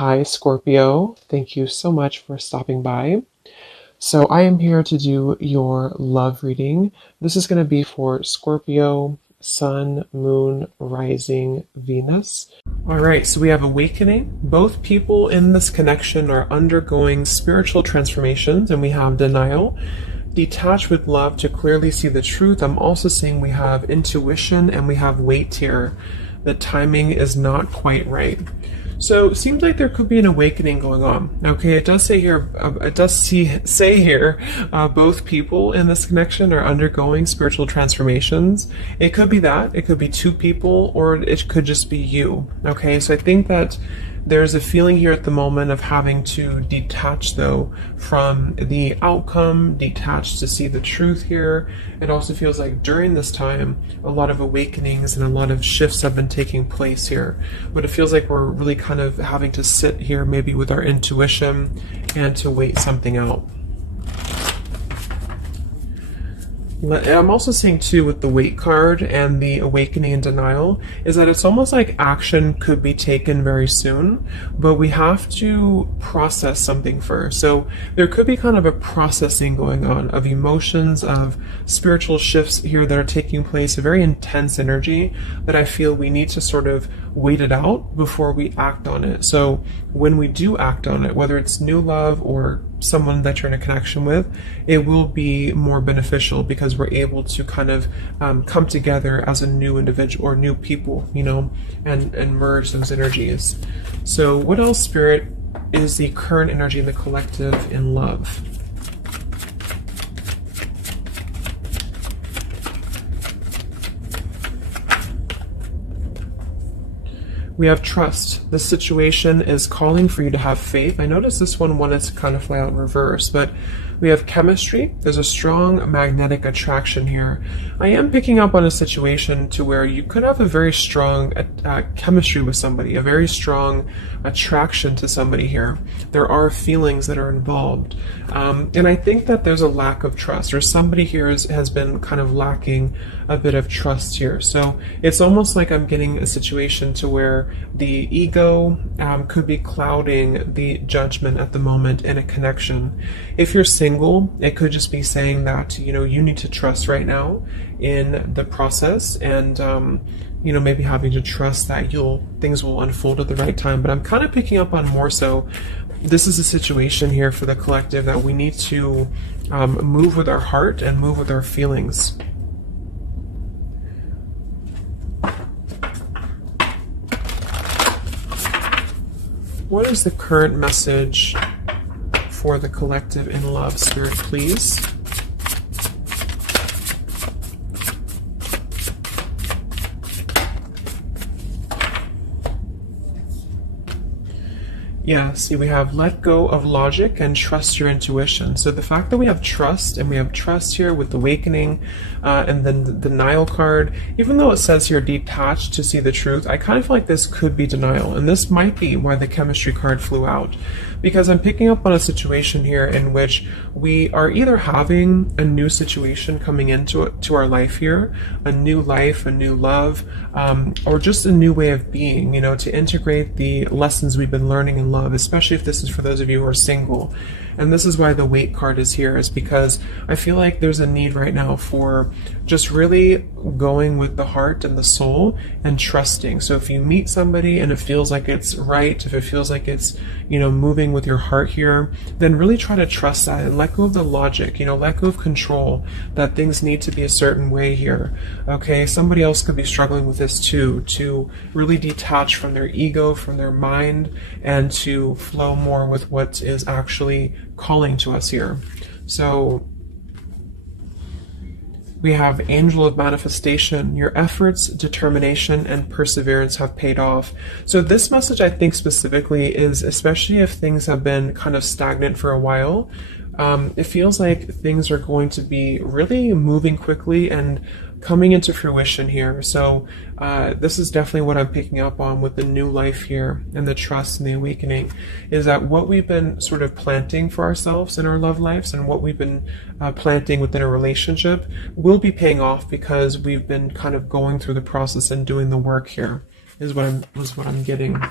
Hi, Scorpio. Thank you so much for stopping by. So, I am here to do your love reading. This is going to be for Scorpio, Sun, Moon, Rising, Venus. All right, so we have awakening. Both people in this connection are undergoing spiritual transformations, and we have denial. Detach with love to clearly see the truth. I'm also seeing we have intuition and we have weight here. The timing is not quite right. So it seems like there could be an awakening going on. Okay, it does say here, both people in this connection are undergoing spiritual transformations. It could be that, it could be two people, or it could just be you. Okay, so I think that there's a feeling here at the moment of having to detach, though, from the outcome, detach to see the truth here. It also feels like during this time, a lot of awakenings and a lot of shifts have been taking place here. But it feels like we're really kind of having to sit here maybe with our intuition and to wait something out. I'm also seeing too with the weight card and the awakening and denial is that it's almost like action could be taken very soon, but we have to process something first. So there could be kind of a processing going on of emotions, of spiritual shifts here that are taking place, a very intense energy that I feel we need to sort of wait it out before we act on it. So when we do act on it, whether it's new love or someone that you're in a connection with, it will be more beneficial because we're able to kind of come together as a new individual or new people, you know, and merge those energies. So what else, Spirit, is the current energy in the collective in love? We have trust. This situation is calling for you to have faith. I noticed this one wanted to kind of fly out in reverse, but we have chemistry. There's a strong magnetic attraction here. I am picking up on a situation to where you could have a very strong chemistry with somebody, a very strong attraction to somebody here. There are feelings that are involved. And I think that there's a lack of trust, or somebody here has been kind of lacking a bit of trust here. So it's almost like I'm getting a situation to where the ego could be clouding the judgment at the moment in a connection. If you're single, it could just be saying that, you know, you need to trust right now in the process, and you know, maybe having to trust that things will unfold at the right time. But I'm kind of picking up on more so this is a situation here for the collective that we need to move with our heart and move with our feelings. What is the current message for the collective in love, Spirit, please? Yeah, see, we have let go of logic and trust your intuition. So the fact that we have trust, and we have trust here with awakening, and then the denial card, even though it says here detached to see the truth, I kind of feel like this could be denial. And this might be why the chemistry card flew out. Because I'm picking up on a situation here in which we are either having a new situation coming into our life here, a new life, a new love, or just a new way of being, you know, to integrate the lessons we've been learning in love, especially if this is for those of you who are single. And this is why the weight card is here, is because I feel like there's a need right now for just really going with the heart and the soul and trusting. So if you meet somebody and it feels like it's right, if it feels like it's, you know, moving with your heart here, then really try to trust that and let go of the logic, you know, let go of control, that things need to be a certain way here. Okay, somebody else could be struggling with this too, to really detach from their ego, from their mind, and to flow more with what is actually calling to us here. So we have Angel of Manifestation. Your efforts, determination, and perseverance have paid off. So this message, I think specifically, is especially if things have been kind of stagnant for a while, it feels like things are going to be really moving quickly and coming into fruition here. So this is definitely what I'm picking up on with the new life here and the trust and the awakening, is that what we've been sort of planting for ourselves in our love lives and what we've been planting within a relationship will be paying off because we've been kind of going through the process and doing the work here, is what I'm getting.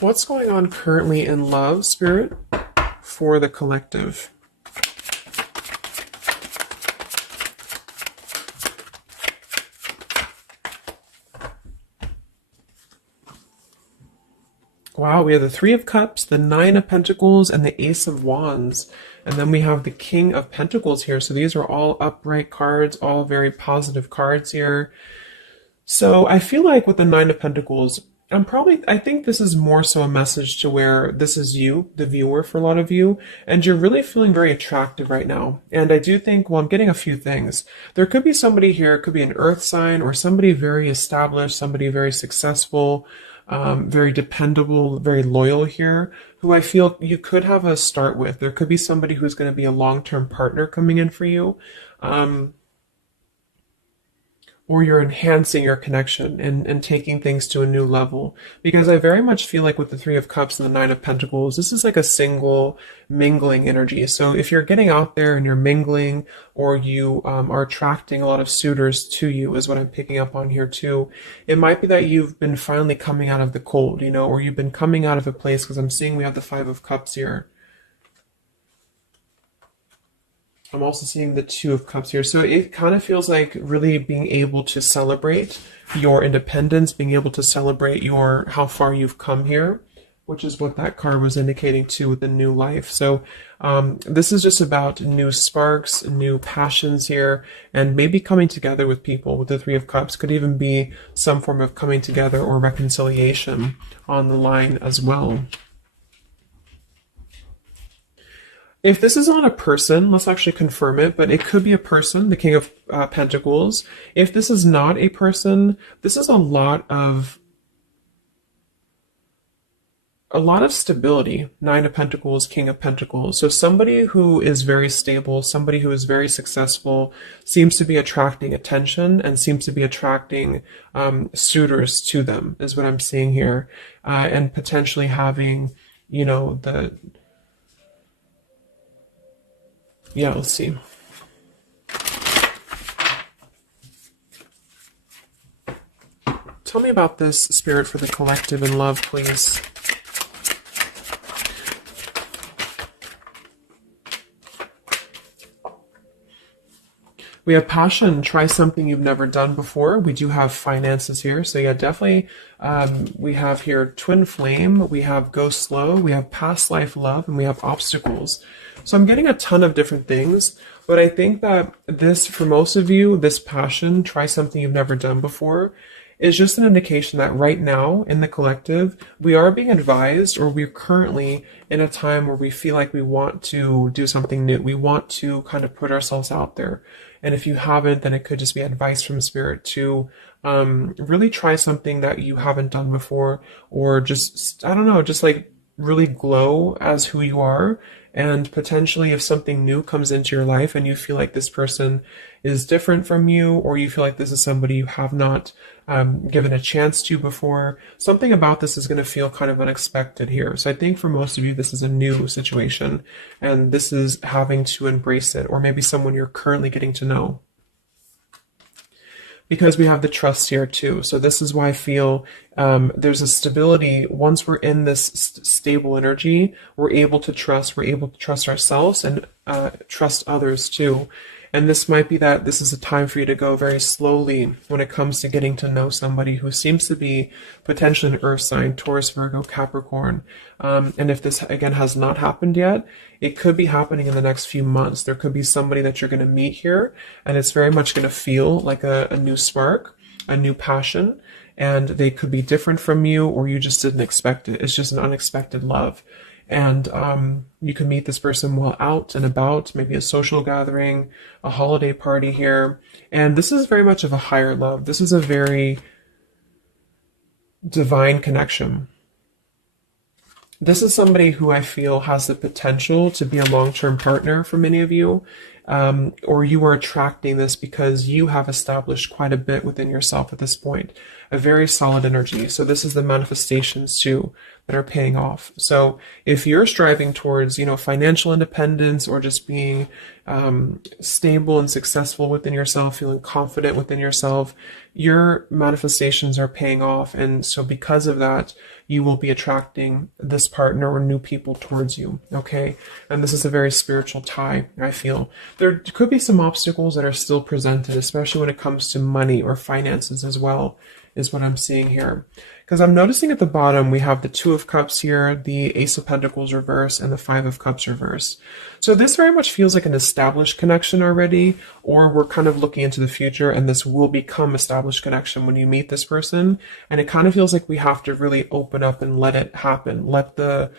What's going on currently in love, Spirit, for the collective? Wow, we have the Three of Cups, the Nine of Pentacles, and the Ace of Wands. And then we have the King of Pentacles here. So these are all upright cards, all very positive cards here. So I feel like with the Nine of Pentacles, I think this is more so a message to where this is you, the viewer, for a lot of you, and you're really feeling very attractive right now. And I do think, well, I'm getting a few things. There could be somebody here, it could be an earth sign or somebody very established, somebody very successful, very dependable, very loyal here, who I feel you could have a start with. There could be somebody who's going to be a long-term partner coming in for you. Or you're enhancing your connection and taking things to a new level. Because I very much feel like with the Three of Cups and the Nine of Pentacles, this is like a single mingling energy. So if you're getting out there and you're mingling, or you are attracting a lot of suitors to you, is what I'm picking up on here too. It might be that you've been finally coming out of the cold, you know, or you've been coming out of a place, because I'm seeing we have the Five of Cups here. I'm also seeing the Two of Cups here. So it kind of feels like really being able to celebrate your independence, being able to celebrate your how far you've come here, which is what that card was indicating too with the new life. So this is just about new sparks, new passions here, and maybe coming together with people with the Three of Cups. Could even be some form of coming together or reconciliation on the line as well. If this is on a person, let's actually confirm it, but it could be a person, the King of Pentacles. If this is not a person, this is a lot of stability. Nine of Pentacles, King of Pentacles. So somebody who is very stable, somebody who is very successful, seems to be attracting attention and seems to be attracting suitors to them, is what I'm seeing here. And potentially having, you know, yeah, let's see. Tell me about this, Spirit, for the collective in love, please. We have passion. Try something you've never done before. We do have finances here. So yeah, definitely. We have here twin flame. We have go slow. We have past life love, and we have obstacles. So I'm getting a ton of different things, but I think that this, for most of you, this passion, try something you've never done before, is just an indication that right now in the collective, we are being advised, or we're currently in a time where we feel like we want to do something new. We want to kind of put ourselves out there. And if you haven't, then it could just be advice from Spirit to really try something that you haven't done before, or just, I don't know, just like really glow as who you are. And potentially if something new comes into your life and you feel like this person is different from you, or you feel like this is somebody you have not given a chance to before, something about this is going to feel kind of unexpected here. So I think for most of you, this is a new situation, and this is having to embrace it, or maybe someone you're currently getting to know. Because we have the trust here too. So this is why I feel there's a stability. Once we're in this stable energy, we're able to trust ourselves and trust others too. And this might be that this is a time for you to go very slowly when it comes to getting to know somebody who seems to be potentially an earth sign, Taurus, Virgo, Capricorn. And if this, again, has not happened yet, it could be happening in the next few months. There could be somebody that you're going to meet here, and it's very much going to feel like a new spark, a new passion, and they could be different from you, or you just didn't expect it. It's just an unexpected love. And you can meet this person while out and about, maybe a social gathering, a holiday party here. And this is very much of a higher love. This is a very divine connection. This is somebody who I feel has the potential to be a long-term partner for many of you, or you are attracting this because you have established quite a bit within yourself at this point, a very solid energy. So this is the manifestations too that are paying off. So if you're striving towards, you know, financial independence, or just being stable and successful within yourself, feeling confident within yourself, your manifestations are paying off. And so because of that, you will be attracting this partner or new people towards you. Okay. And this is a very spiritual tie, I feel. There could be some obstacles that are still presented, especially when it comes to money or finances as well, is what I'm seeing here. Because I'm noticing at the bottom, we have the Two of Cups here, the Ace of Pentacles reverse, and the Five of Cups reverse. So this very much feels like an established connection already, or we're kind of looking into the future, and this will become established connection when you meet this person. And it kind of feels like we have to really open up and let it happen. Let the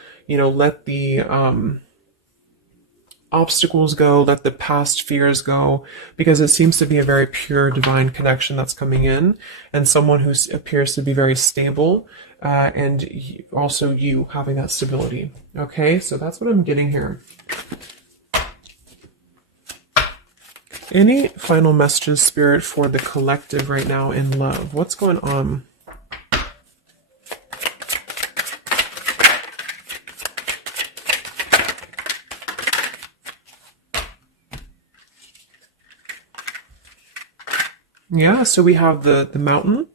obstacles go, let the past fears go, because it seems to be a very pure divine connection that's coming in, and someone who appears to be very stable, and also you having that stability. Okay, so that's what I'm getting here. Any final messages, Spirit, for the collective right now in love? What's going on? Yeah, so we have the mountain,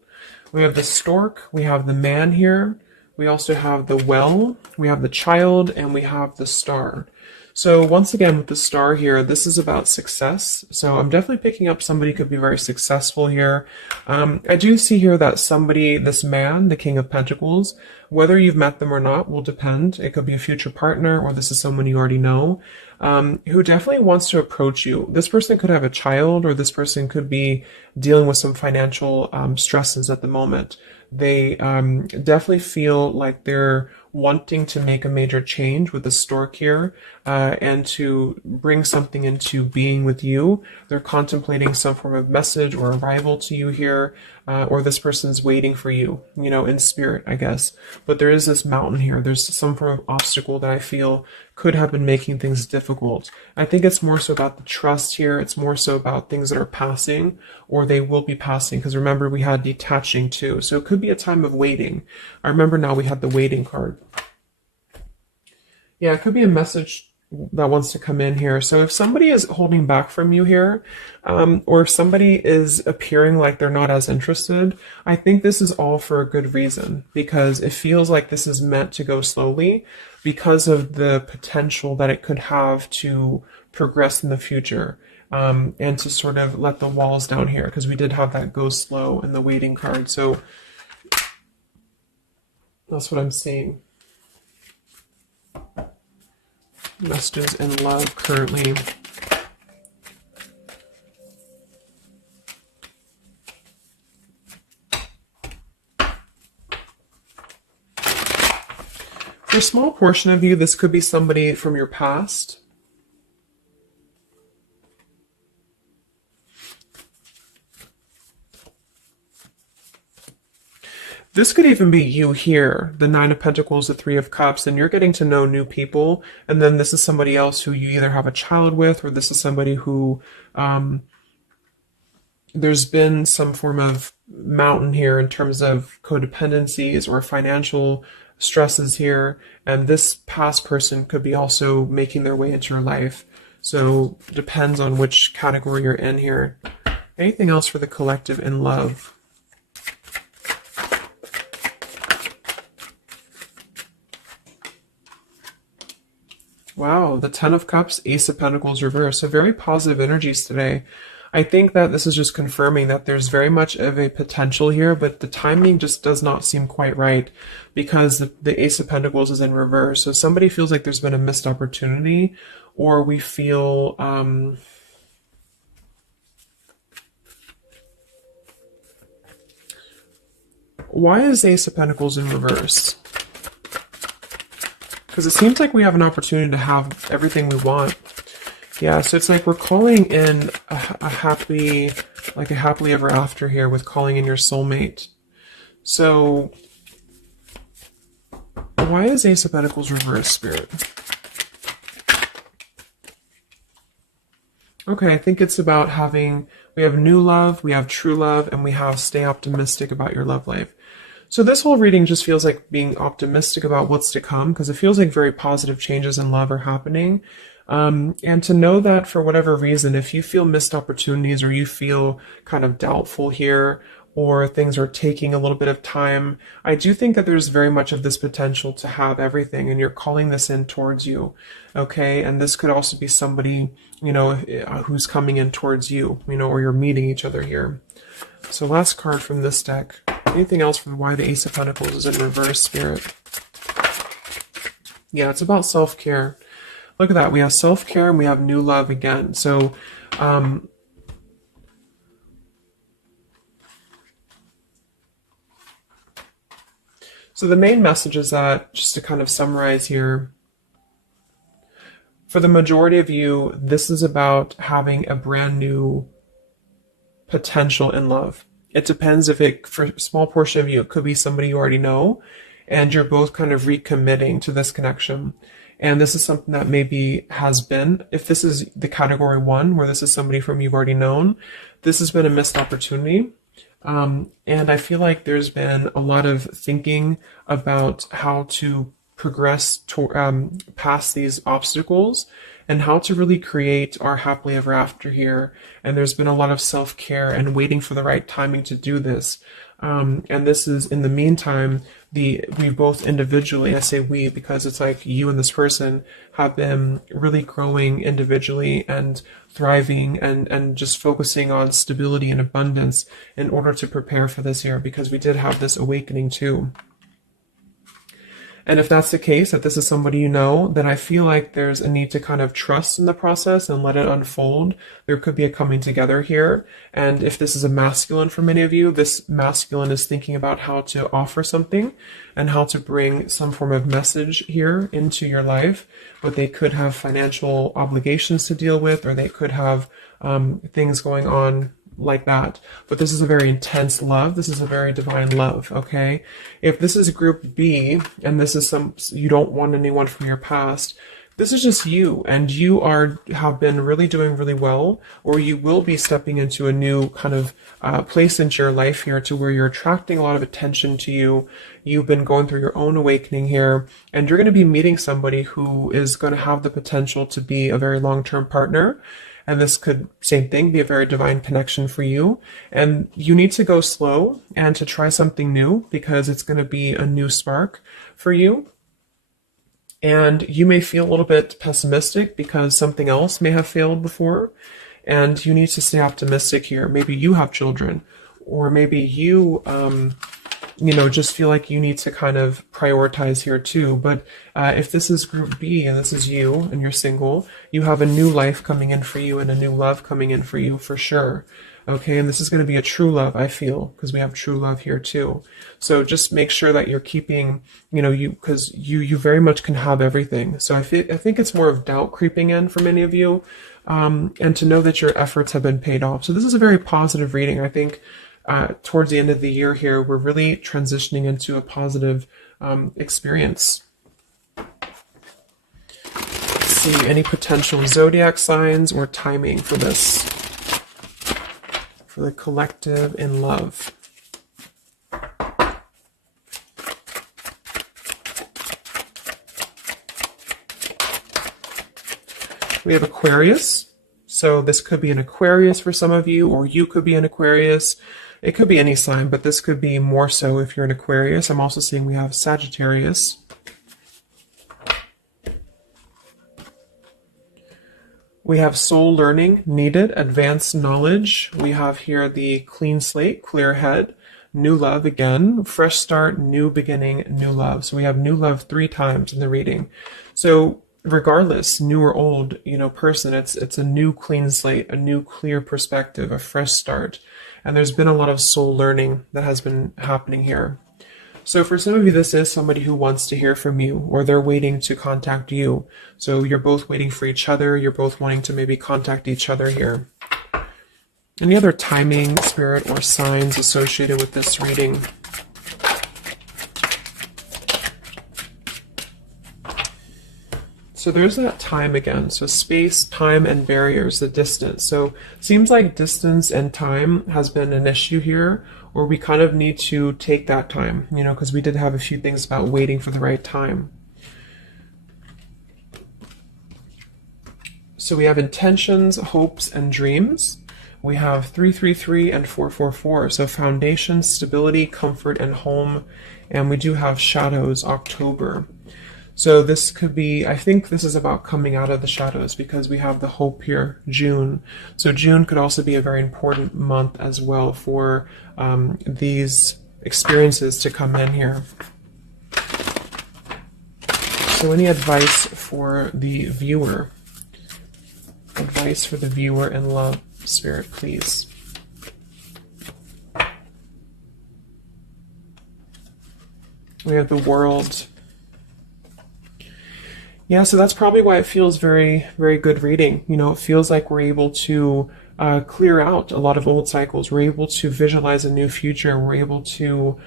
we have the stork, we have the man here, we also have the well, we have the child, and we have the star. So once again, with the star here, this is about success. So I'm definitely picking up somebody could be very successful here. I do see here that somebody, this man, the King of Pentacles, whether you've met them or not will depend. It could be a future partner, or this is someone you already know, who definitely wants to approach you. This person could have a child, or this person could be dealing with some financial stresses at the moment. They definitely feel like they're wanting to make a major change with the stork here, and to bring something into being with you. They're contemplating some form of message or arrival to you here, or this person's waiting for you, in spirit, I guess. But there is this mountain here. There's some form of obstacle that I feel could have been making things difficult. I think it's more so about the trust here. It's more so about things that are passing, or they will be passing. Because remember, we had detaching too. So it could be a time of waiting. I remember now we had the waiting card. Yeah, it could be a message that wants to come in here. So if somebody is holding back from you here, or if somebody is appearing like they're not as interested, I think this is all for a good reason, because it feels like this is meant to go slowly because of the potential that it could have to progress in the future, and to sort of let the walls down here, because we did have that go slow in the waiting card. So that's what I'm seeing. Messages in love currently. For a small portion of you, this could be somebody from your past. This could even be you here, the Nine of Pentacles, the Three of Cups, and you're getting to know new people. And then this is somebody else who you either have a child with, or this is somebody who there's been some form of mountain here in terms of codependencies or financial stresses here. And this past person could be also making their way into your life. So it depends on which category you're in here. Anything else for the collective in love? Wow, the Ten of Cups, Ace of Pentacles reverse. So very positive energies today. I think that this is just confirming that there's very much of a potential here, but the timing just does not seem quite right, because the Ace of Pentacles is in reverse. So somebody feels like there's been a missed opportunity, or we feel why is Ace of Pentacles in reverse? Because it seems like we have an opportunity to have everything we want. Yeah, so it's like we're calling in a happily ever after here, with calling in your soulmate. So why is Ace of Pentacles reverse, Spirit? Okay, I think it's about we have new love, we have true love, and we have stay optimistic about your love life. So this whole reading just feels like being optimistic about what's to come, because it feels like very positive changes in love are happening. And to know that for whatever reason, if you feel missed opportunities or you feel kind of doubtful here, or things are taking a little bit of time, I do think that there's very much of this potential to have everything, and you're calling this in towards you, okay? And this could also be somebody, you know, who's coming in towards you, you know, or you're meeting each other here. So last card from this deck. Anything else from why the Ace of Pentacles is in reverse, Spirit? Yeah, it's about self-care. Look at that. We have self-care and we have new love again. So, so the main message is that, just to kind of summarize here, for the majority of you, this is about having a brand new potential in love. It depends if it, for a small portion of you, it could be somebody you already know, and you're both kind of recommitting to this connection. And this is something that maybe has been, if this is the category 1, where this is somebody from you've already known, this has been a missed opportunity. And I feel like there's been a lot of thinking about how to progress to, past these obstacles and how to really create our happily ever after here. And there's been a lot of self-care and waiting for the right timing to do this. And this is, in the meantime, we both individually, I say we because it's like you and this person have been really growing individually and thriving and just focusing on stability and abundance in order to prepare for this year, because we did have this awakening too. And if that's the case, that this is somebody you know, then I feel like there's a need to kind of trust in the process and let it unfold. There could be a coming together here. And if this is a masculine for many of you, this masculine is thinking about how to offer something and how to bring some form of message here into your life. But they could have financial obligations to deal with, or they could have things going on like that. But this is a very intense love. This is a very divine love, okay? If this is group B and this is you don't want anyone from your past, this is just you, and you have been really doing really well, or you will be stepping into a new kind of place into your life here, to where you're attracting a lot of attention to you. You've been going through your own awakening here, and you're going to be meeting somebody who is going to have the potential to be a very long-term partner. And this could, same thing, be a very divine connection for you. And you need to go slow and to try something new, because it's going to be a new spark for you. And you may feel a little bit pessimistic because something else may have failed before. And you need to stay optimistic here. Maybe you have children, or maybe you, just feel like you need to kind of prioritize here too. But if this is group B and this is you and you're single, you have a new life coming in for you and a new love coming in for you for sure. Okay, and this is going to be a true love, I feel, because we have true love here too. So just make sure that you're keeping, because you very much can have everything. So I think it's more of doubt creeping in for many of you, and to know that your efforts have been paid off. So this is a very positive reading. I think towards the end of the year here, we're really transitioning into a positive experience. Let's see, any potential zodiac signs or timing for this, for the collective in love. We have Aquarius. So this could be an Aquarius for some of you, or you could be an Aquarius. It could be any sign, but this could be more so if you're an Aquarius. I'm also seeing we have Sagittarius. We have soul learning needed, advanced knowledge. We have here the clean slate, clear head, new love again, fresh start, new beginning, new love. So we have new love 3 times in the reading. So regardless, new or old, person, it's a new clean slate, a new clear perspective, a fresh start. And there's been a lot of soul learning that has been happening here. So for some of you, this is somebody who wants to hear from you, or they're waiting to contact you. So you're both waiting for each other. You're both wanting to maybe contact each other here. Any other timing, spirit, or signs associated with this reading? So there's that time again. So space, time, and barriers, the distance. So seems like distance and time has been an issue here, or we kind of need to take that time, because we did have a few things about waiting for the right time. So we have intentions, hopes, and dreams. We have 333 and 444. So foundation, stability, comfort, and home. And we do have shadows, October. So this could be, I think this is about coming out of the shadows because we have the hope here, June. So June could also be a very important month as well for these experiences to come in here. So any advice for the viewer? Advice for the viewer in love, Spirit, please. We have the World. Yeah, so that's probably why it feels very, very good reading. You know, it feels like we're able to clear out a lot of old cycles. We're able to visualize a new future. We're able to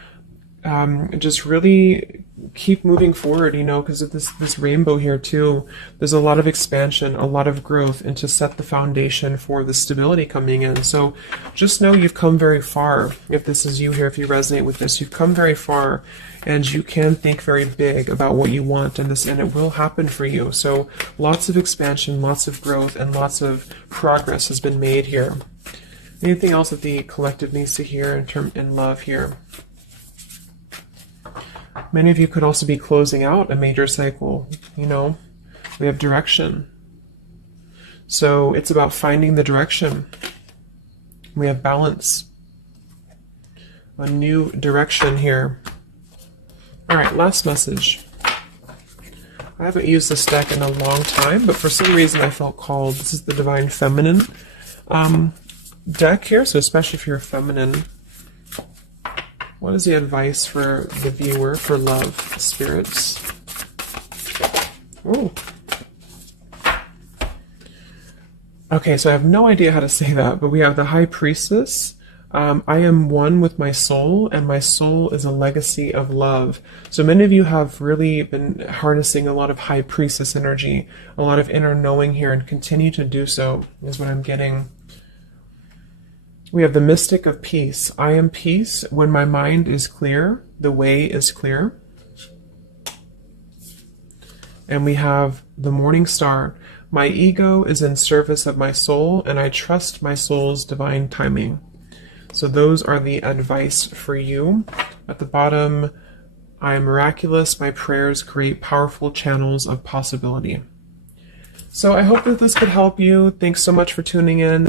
just really keep moving forward, you know, because of this rainbow here too. There's a lot of expansion, a lot of growth, and to set the foundation for the stability coming in. So just know you've come very far. If this is you here, if you resonate with this, you've come very far, and you can think very big about what you want, and it will happen for you. So lots of expansion, lots of growth, and lots of progress has been made here. Anything else that the collective needs to hear in love here? Many of you could also be closing out a major cycle. You know, we have direction. So it's about finding the direction. We have balance. A new direction here. All right, last message. I haven't used this deck in a long time, but for some reason I felt called. This is the Divine Feminine deck here, so especially if you're feminine. What is the advice for the viewer for love, spirits? Ooh. Okay, so I have no idea how to say that, but we have the High Priestess. I am one with my soul, and my soul is a legacy of love. So many of you have really been harnessing a lot of High Priestess energy, a lot of inner knowing here, and continue to do so, is what I'm getting. We have the Mystic of Peace. I am peace. When my mind is clear, the way is clear. And we have the Morning Star. My ego is in service of my soul, and I trust my soul's divine timing. So those are the advice for you. At the bottom, I am miraculous. My prayers create powerful channels of possibility. So I hope that this could help you. Thanks so much for tuning in.